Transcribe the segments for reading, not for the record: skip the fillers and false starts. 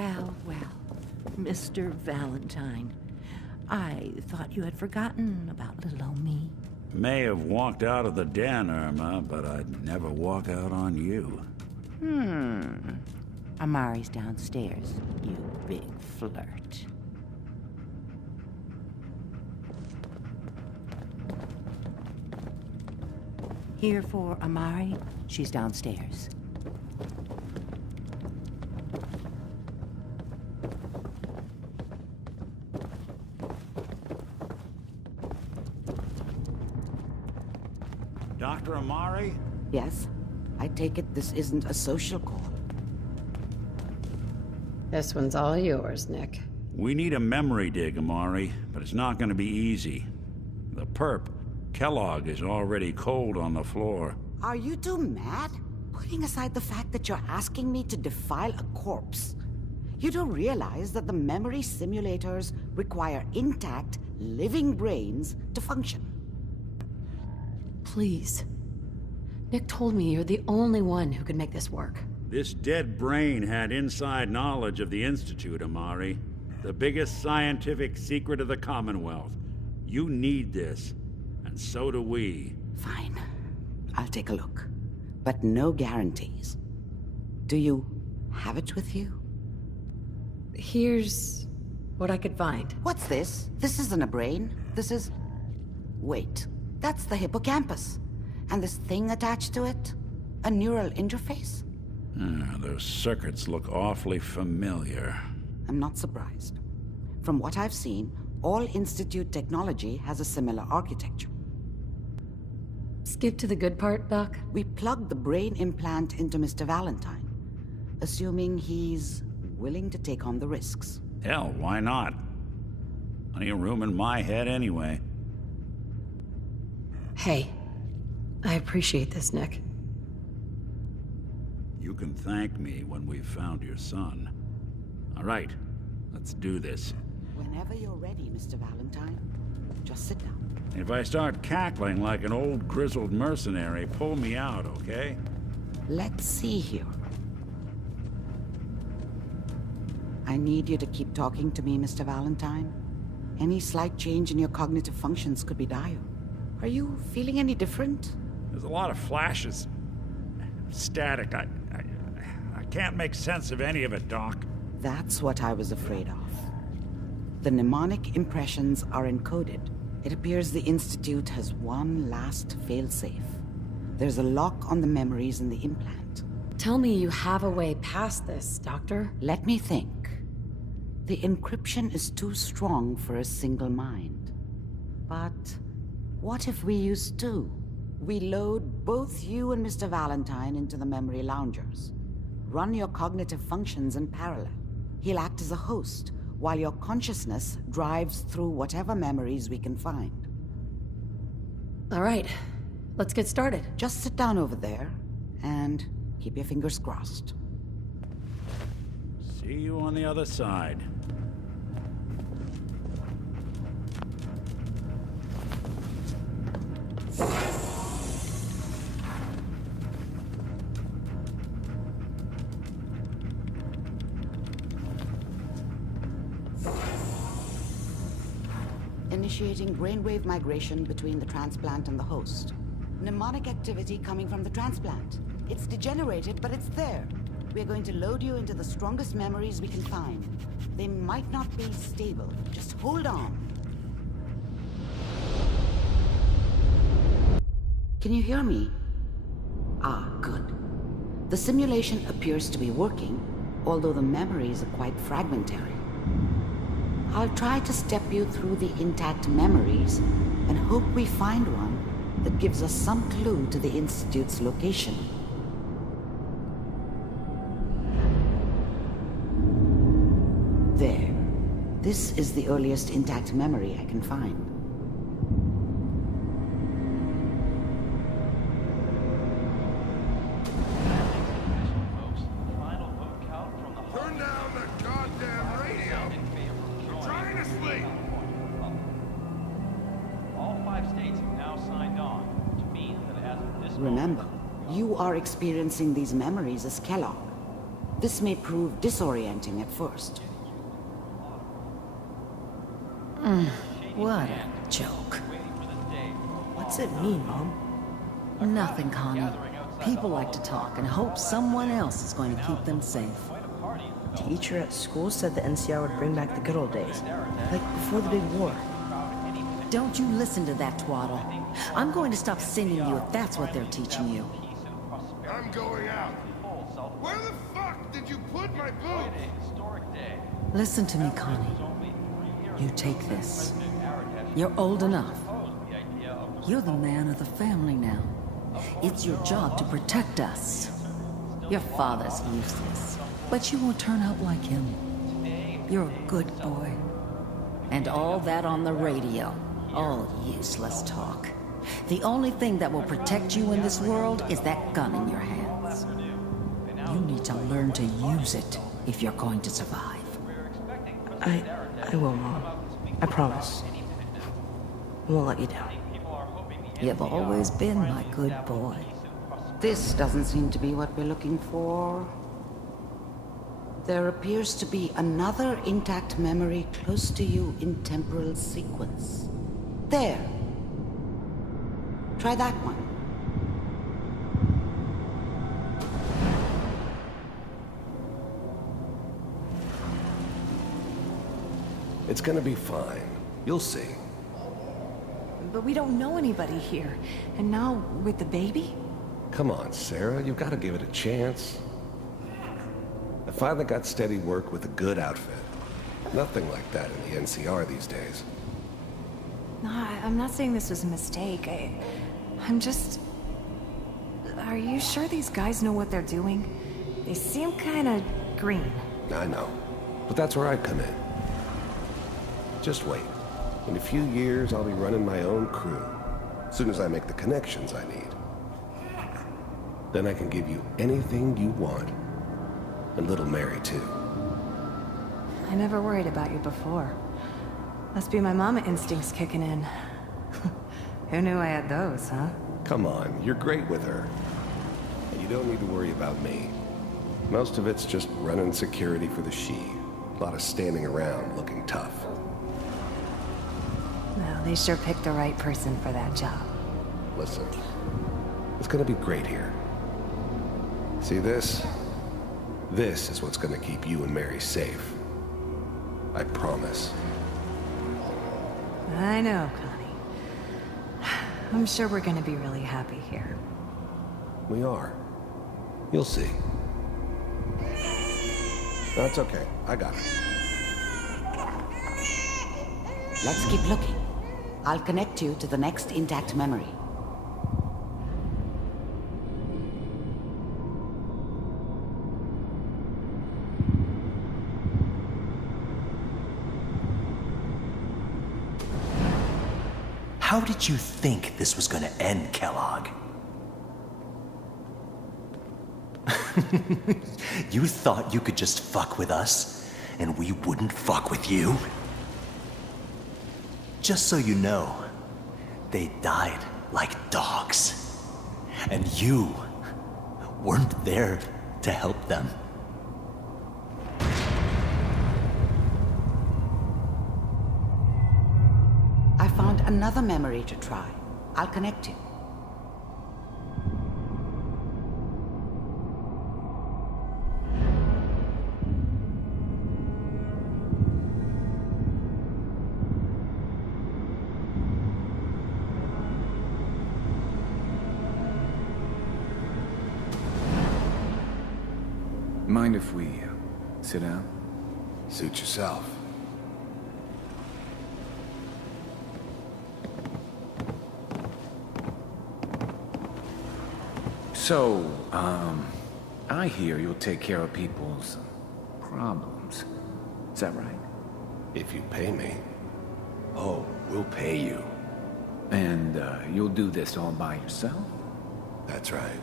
Well, Mr. Valentine. I thought you had forgotten about little old me. May have walked out of the den, Irma, but I'd never walk out on you. Amari's downstairs, you big flirt. Here for Amari? She's downstairs. Dr. Amari? Yes? I take it this isn't a social call. This one's all yours, Nick. We need a memory dig, Amari, but it's not going to be easy. The perp, Kellogg, is already cold on the floor. Are you two mad? Putting aside the fact that you're asking me to defile a corpse, you do realize that the memory simulators require intact, living brains to function. Please. Nick told me you're the only one who could make this work. This dead brain had inside knowledge of the Institute, Amari. The biggest scientific secret of the Commonwealth. You need this, and so do we. Fine. I'll take a look. But no guarantees. Do you have it with you? Here's what I could find. What's this? This isn't a brain. This is... Wait. That's the hippocampus. And this thing attached to it? A neural interface? Those circuits look awfully familiar. I'm not surprised. From what I've seen, all Institute technology has a similar architecture. Skip to the good part, Doc. We plugged the brain implant into Mr. Valentine, assuming he's willing to take on the risks. Hell, why not? Plenty of room in my head anyway. Hey, I appreciate this, Nick. You can thank me when we've found your son. All right, let's do this. Whenever you're ready, Mr. Valentine, just sit down. If I start cackling like an old grizzled mercenary, pull me out, okay? Let's see here. I need you to keep talking to me, Mr. Valentine. Any slight change in your cognitive functions could be dire. Are you feeling any different? There's a lot of flashes. Static. I can't make sense of any of it, Doc. That's what I was afraid of. The mnemonic impressions are encoded. It appears the Institute has one last failsafe. There's a lock on the memories in the implant. Tell me you have a way past this, Doctor. Let me think. The encryption is too strong for a single mind. But what if we use two? We load both you and Mr. Valentine into the memory loungers. Run your cognitive functions in parallel. He'll act as a host, while your consciousness drives through whatever memories we can find. All right, let's get started. Just sit down over there, and keep your fingers crossed. See you on the other side. Initiating brainwave migration between the transplant and the host. Mnemonic activity coming from the transplant. It's degenerated, but it's there. We're going to load you into the strongest memories we can find. They might not be stable. Just hold on. Can you hear me? Ah, good. The simulation appears to be working, although the memories are quite fragmentary. I'll try to step you through the intact memories and hope we find one that gives us some clue to the Institute's location. There. This is the earliest intact memory I can find. Remember, you are experiencing these memories as Kellogg. This may prove disorienting at first. What a joke. What's it mean, Mom? Nothing, Connie. People like to talk and hope someone else is going to keep them safe. Teacher at school said the NCR would bring back the good old days. Like before the big war. Don't you listen to that twaddle. I'm going to stop singing you if that's what they're teaching you. I'm going out. Where the fuck did you put my boot? Listen to me, Connie. You take this. You're old enough. You're the man of the family now. It's your job to protect us. Your father's useless, but you won't turn out like him. You're a good boy. And all that on the radio. All useless talk. The only thing that will protect you in this world is that gun in your hands. You need to learn to use it if you're going to survive. I will, Mom. I promise. I won't let you down. You've always been my good boy. This doesn't seem to be what we're looking for. There appears to be another intact memory close to you in temporal sequence. There. Try that one. It's gonna be fine. You'll see. But we don't know anybody here. And now, with the baby? Come on, Sarah. You've got to give it a chance. I finally got steady work with a good outfit. Nothing like that in the NCR these days. No, I'm not saying this was a mistake. I'm just... Are you sure these guys know what they're doing? They seem kinda green. I know. But that's where I come in. Just wait. In a few years, I'll be running my own crew. As soon as I make the connections I need. Then I can give you anything you want. And little Mary, too. I never worried about you before. Must be my mama instincts kicking in. Who knew I had those, huh? Come on, you're great with her. And you don't need to worry about me. Most of it's just running security for the she. A lot of standing around looking tough. No, they sure picked the right person for that job. Listen, it's gonna be great here. See this? This is what's gonna keep you and Mary safe. I promise. I know, Connie. I'm sure we're gonna be really happy here. We are. You'll see. That's okay. I got it. Let's keep looking. I'll connect you to the next intact memory. How did you think this was gonna end, Kellogg? You thought you could just fuck with us, and we wouldn't fuck with you? Just so you know, they died like dogs. And you weren't there to help them. I found another memory to try. I'll connect you. Mind if we sit down? Suit yourself. So, I hear you'll take care of people's problems. Is that right? If you pay me. Oh, we'll pay you. And, you'll do this all by yourself? That's right.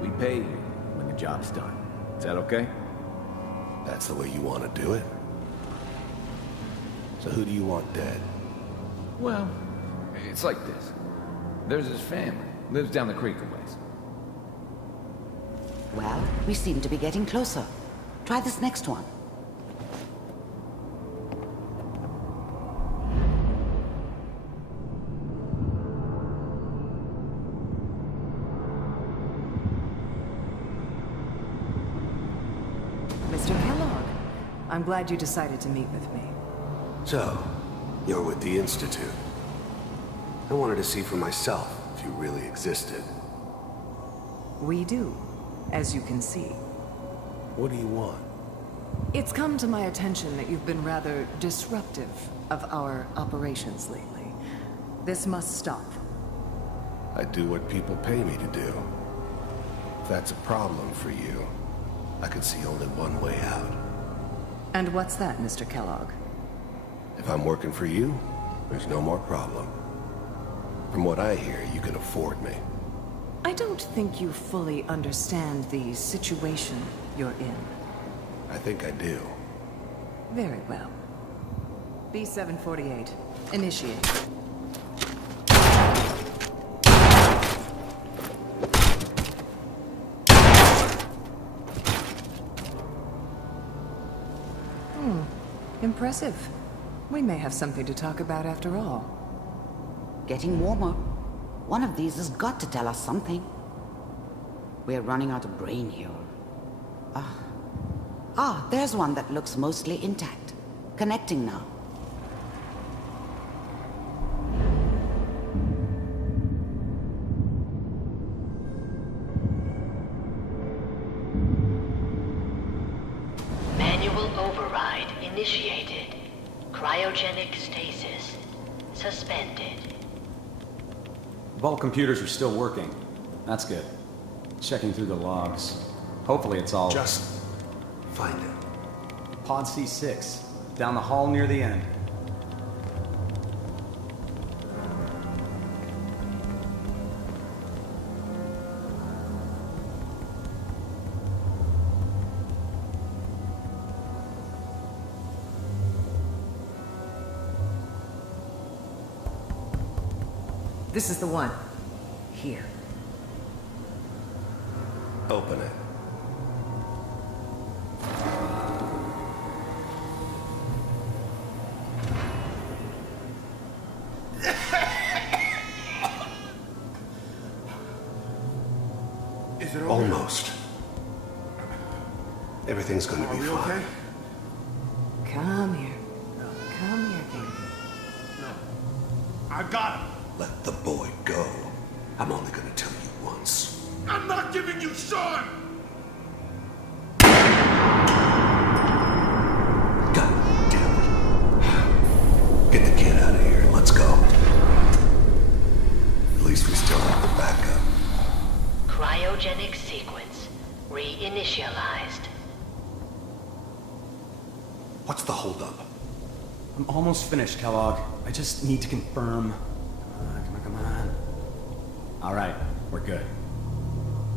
We pay you when the job's done. Is that okay? That's the way you want to do it? So who do you want dead? Well, it's like this. There's his family. Lives down the creek a ways. Well, we seem to be getting closer. Try this next one. Mr. Kellogg, I'm glad you decided to meet with me. So, you're with the Institute. I wanted to see for myself if you really existed. We do, as you can see. What do you want? It's come to my attention that you've been rather disruptive of our operations lately. This must stop. I do what people pay me to do. If that's a problem for you, I could see only one way out. And what's that, Mr. Kellogg? If I'm working for you, there's no more problem. From what I hear, you can afford me. I don't think you fully understand the situation you're in. I think I do. Very well. B-748, initiate. Impressive. We may have something to talk about after all. Getting warmer. One of these has got to tell us something. We're running out of brain here. There's one that looks mostly intact. Connecting now. Manual override initiated. Cryogenic stasis suspended. Vault computers are still working. That's good. Checking through the logs. Hopefully it's all... Just find it. Pod C6. Down the hall near the end. This is the one. Here. Open it. Is it Almost. Everything's going to be fine. Okay? Come here. Come here, baby. I got him. Let the boy go. I'm only going to tell you once. I'm not giving you Sean! God damn it. Get the kid out of here. Let's go. At least we still have the backup. Cryogenic sequence reinitialized. What's the holdup? I'm almost finished, Kellogg. I just need to confirm. Come on. All right, we're good.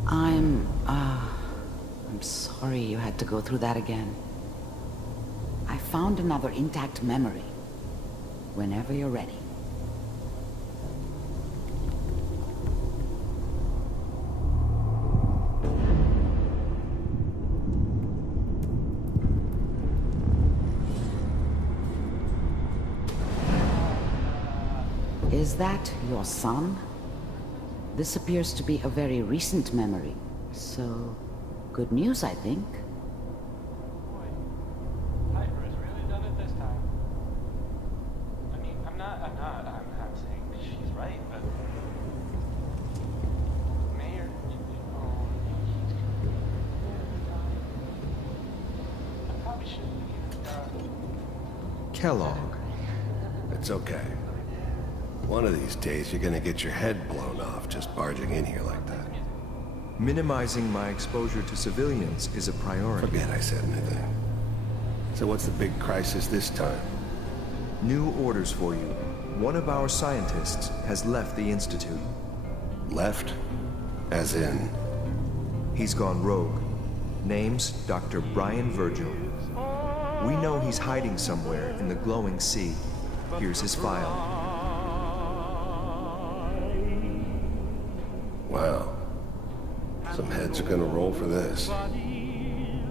I'm sorry you had to go through that again. I found another intact memory. Whenever you're ready. Is that your son? This appears to be a very recent memory, so good news, I think. Piper's really done it this time. I mean, I'm not saying she's right, but Mayor, I probably shouldn't have Kellogg. It's okay. One of these days, you're gonna get your head blown off just barging in here like that. Minimizing my exposure to civilians is a priority. Forget I said anything. So what's the big crisis this time? New orders for you. One of our scientists has left the Institute. Left? As in? He's gone rogue. Name's Dr. Brian Virgil. We know he's hiding somewhere in the glowing sea. Here's his file. Wow. Some heads kids are gonna roll for this?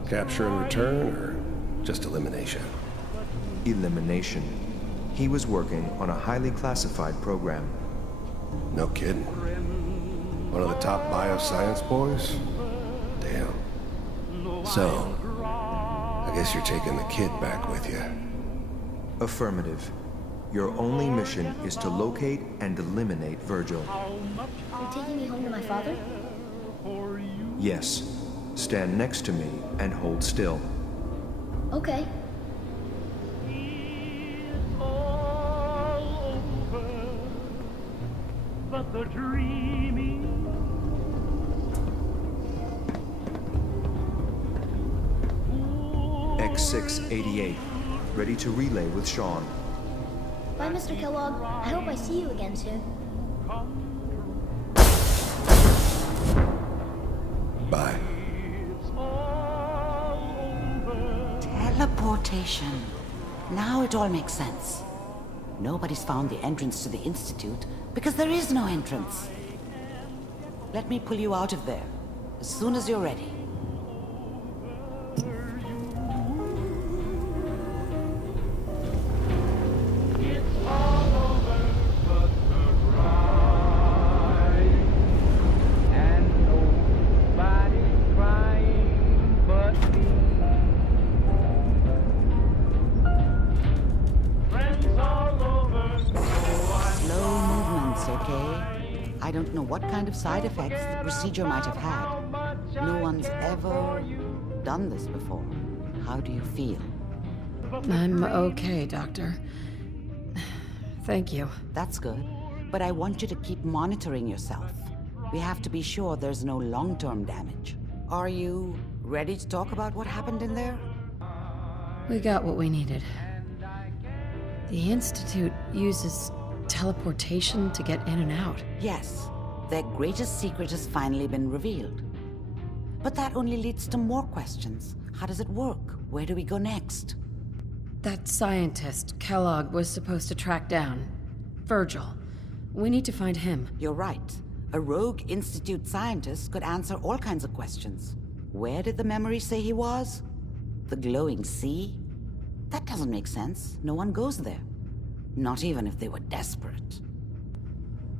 Capture and return, or just elimination? Elimination. He was working on a highly classified program. No kidding. One of the top bioscience boys? Damn. So, I guess you're taking the kid back with you. Affirmative. Your only mission is to locate and eliminate Virgil. You're taking me home to my father? Yes. Stand next to me and hold still. Okay. But the dreaming X688, ready to relay with Sean. Bye, Mr. Kellogg. I hope I see you again soon. Bye. Teleportation. Now it all makes sense. Nobody's found the entrance to the Institute because there is no entrance. Let me pull you out of there as soon as you're ready. I don't know what kind of side effects the procedure might have had. No one's ever done this before. How do you feel? I'm okay, Doctor. Thank you. That's good. But I want you to keep monitoring yourself. We have to be sure there's no long-term damage. Are you ready to talk about what happened in there? We got what we needed. The Institute uses teleportation to get in and out. Yes. Their greatest secret has finally been revealed. But that only leads to more questions. How does it work? Where do we go next? That scientist, Kellogg, was supposed to track down. Virgil. We need to find him. You're right. A rogue Institute scientist could answer all kinds of questions. Where did the memory say he was? The glowing sea? That doesn't make sense. No one goes there. Not even if they were desperate.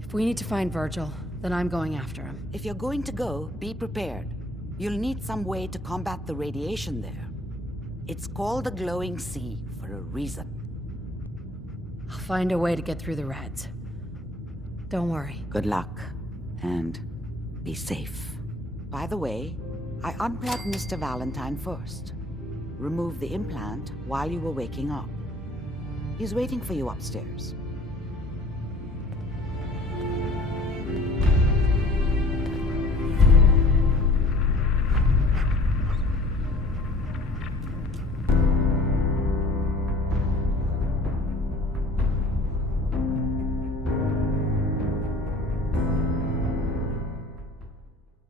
If we need to find Virgil, then I'm going after him. If you're going to go, be prepared. You'll need some way to combat the radiation there. It's called the glowing sea for a reason. I'll find a way to get through the rats. Don't worry. Good luck, and be safe. By the way, I unplugged Mr. Valentine first. Remove the implant while you were waking up. He's waiting for you upstairs.